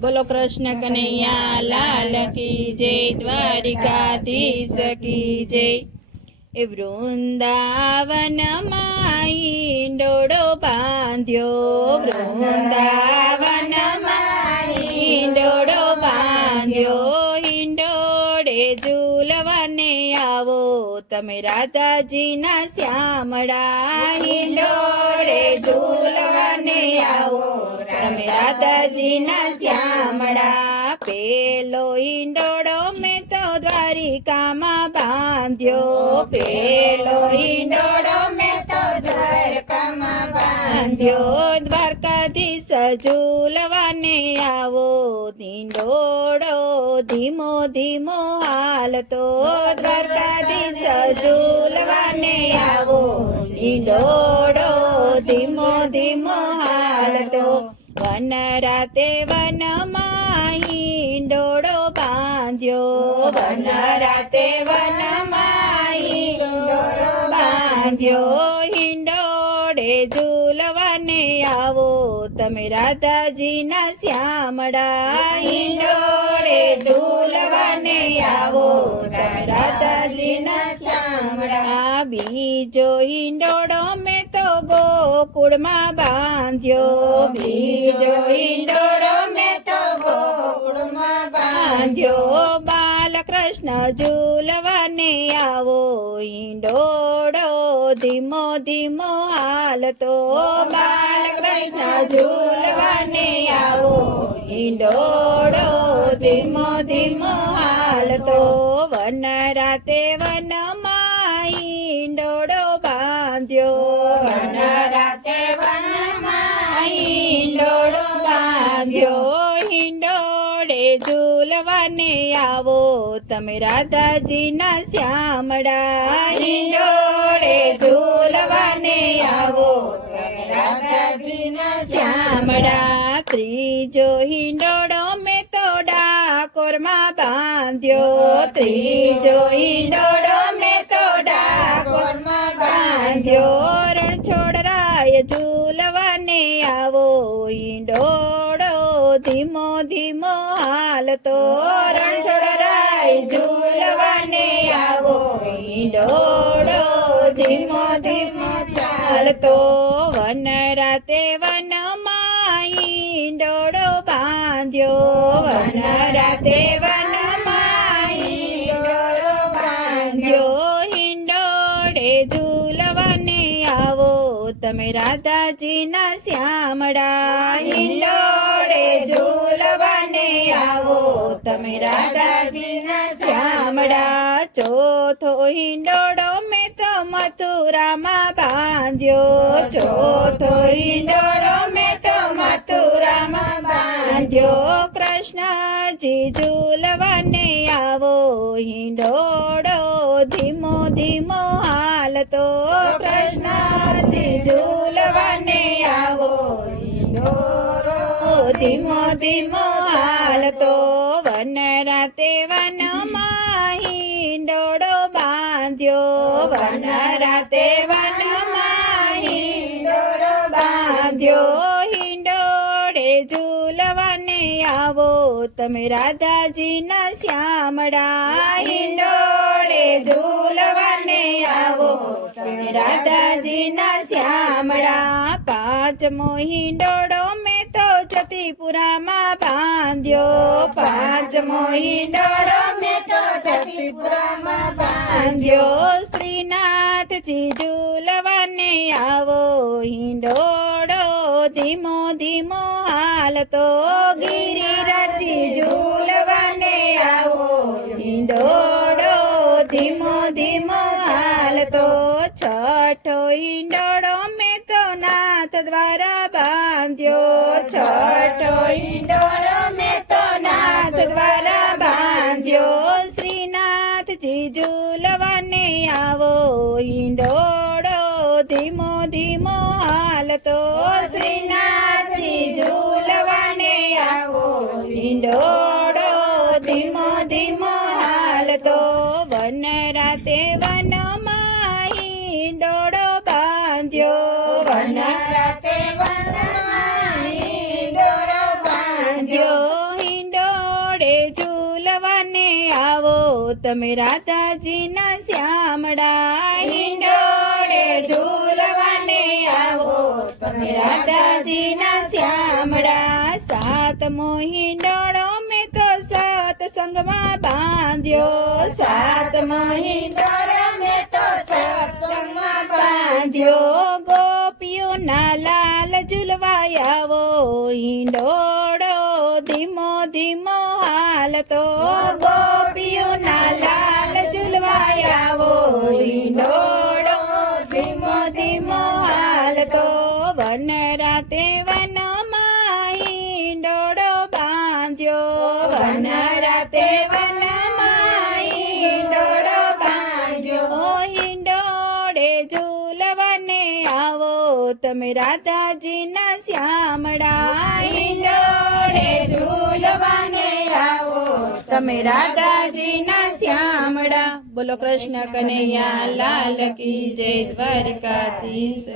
બોલો કૃષ્ણ કનૈયા, લાલ કી જય, દ્વારિકાધીશ કી જય. એ વૃંદાવનમાં ડોડો બાંધ્યો વૃંદાવનમાં ડોડો બાંધ્યો. તમે રાધાજીના શ્યામળા હિંડોળે ઝૂલવાને આવો તમે રાધાજીના શ્યામળા. પેલો હિંડોળો મેં તો દ્વારિકામાં બાંધ્યો. પેલો હિંડોળો મેં દ્વારકામાં બાંધ્યો, દ્વારકાધીશ ઝૂલવાને આવો. ઈંડોળો ધીમો ધીમો હાલતો, દ્વારકાધીશ ઝૂલવાને આવો. ઈંડોળો ધીમો ધીમો હાલતો, વન રાતે વનમાં હિંડોળો બાંધ્યો. વન રાતે વનમાં હિંડોળો બાંધ્યો. હિંડોળે ઝૂલવાને આવો. તમે રાધાજીના શ્યામડા હિંડોળે ઝૂલવાને આવો. તમે રાધાજીના શ્યામડા બીજો હિંડોળો મેં તો ગોકુળમાં બાંધ્યો. બીજો ઈંડોળો મેં તો ગોકુળમાં બાંધ્યો. બાલકૃષ્ણ ઝૂલવાને આવો ઈંડોડો ધીમો ધીમો હાલતો બાલકૃષ્ણ ઝૂલવાને આવો ઈંડોડો ધીમો ધીમો હાલતો વન રાતે વનમાં તમે રાધાજીના શ્યામડા હિંડોળે ઝૂલવાને આવો. તમે રાધાજીના શ્યામડા ત્રીજો હિંડોળો મેં તો ડાકોરમાં બાંધ્યો. ત્રીજો હિંડોળો મેં તો ડાકોરમાં બાંધ્યો. રણ છોડરાય ઝૂલવાને આવો. હિંડોળો ધીમો ધીમો હાલતો. રણછોડરાય ઝૂલવાને આવો ડોડો ધીમો ધીમો ચાલતો. વન રાતે તમે રાધાજીના શ્યામડા હિંડોળે ઝૂલવાને આવો. તમે રાધાજીના શ્યામડા ચોથો હિંડોળો મેં તો મથુરામાં બાંધ્યો. ચોથો હિંડોળો મેં તો મથુરામાં બાંધ્યો. કૃષ્ણજી ઝૂલવાને આવો. હિંડોળો હાલતો વન રાતે વનમાં હિંડોળો બાંધ્યો. વન રાતે વનમાં હિંડોળો બાંધ્યો. હિંડોળે ઝૂલવાને આવો. તમે રાધાજીના શ્યામળા. હિંડોળે ઝૂલવાને આવો. તમે રાધાજીના શ્યામળા. પાંચમો હિંડોળો મેં તો જતીપુરામાં બાંધ્યો પાંચમો હિંડોળો મેં તો જતીપુરામાં બાંધ્યો શ્રીનાથજી ઝૂલવાને આવો હિંડોળો ધીમો ધીમો હાલતો ડોડો ધીમો ધીમો હાલતો. વન રાતે વનમાં ડોડો બાંધ્યો. વન રાતે ડોરો બાંધ્યો. હિંડોળે ઝૂલવાને આવો. તમે રાધાજીના શ્યામડા હિંડોળે ઝૂલવા આવો તમે રાધાજીના શ્યામડા સાત હિંડોળો મેં તો સત્સંગમાં બાંધ્યો. સાત હિંડોળો મેં તો સત્સંગમાં બાંધ્યો. ગોપીઓના લાલ ઝુલવાયાવો હિંડોળો ધીમો ધીમો હાલતો. રાતે વનમાં હિંડોળો બાંધ્યો. વન રાતે વનમાં હિંડોળો બાંધ્યો. ઝૂલવાને આવો. તમે રાધાજીના શ્યામડા હિંડોળે ઝૂલવાને આવો. તમે રાધાજીના શ્યામડા બોલો કૃષ્ણ કનૈયા, લાલ કી જય દ્વારકાધીશ